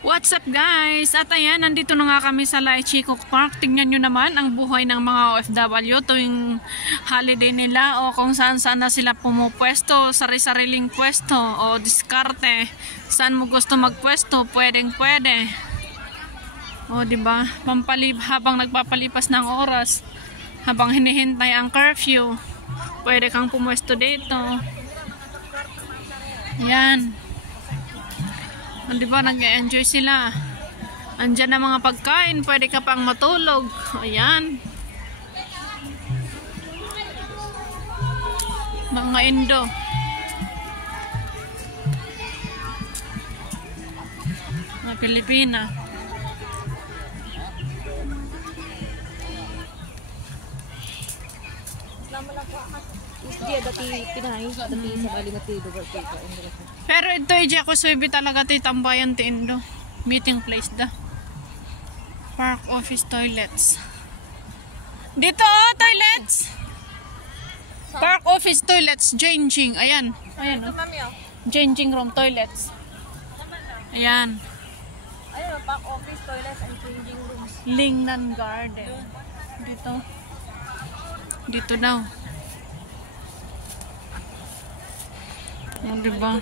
What's up guys? At ayan, nandito na nga kami sa Lai Chico Park. Tingnan nyo naman ang buhay ng mga OFW tuwing holiday nila o kung saan na sila pumupwesto, sari-sariling pwesto o diskarte. Saan mo gusto magpwesto, pwedeng pwede. O diba? Habang nagpapalipas ng oras, habang hinihintay ang curfew, pwede kang pumwesto dito. Yan. O, diba, nag-enjoy sila. Andyan na mga pagkain, pwede ka pang matulog. Ayan. Mga Indo. Mga Pilipina. Pero ito ay ako subi talaga ti tambayan ti Indo. Meeting place da. Park office toilets. Dito toilets. Park office toilets changing. Ayan. Ayan. Changing room toilets. Ayan. Ayun, park office toilets and changing rooms. Lingnan Garden. Dito. Dito daw. Diba?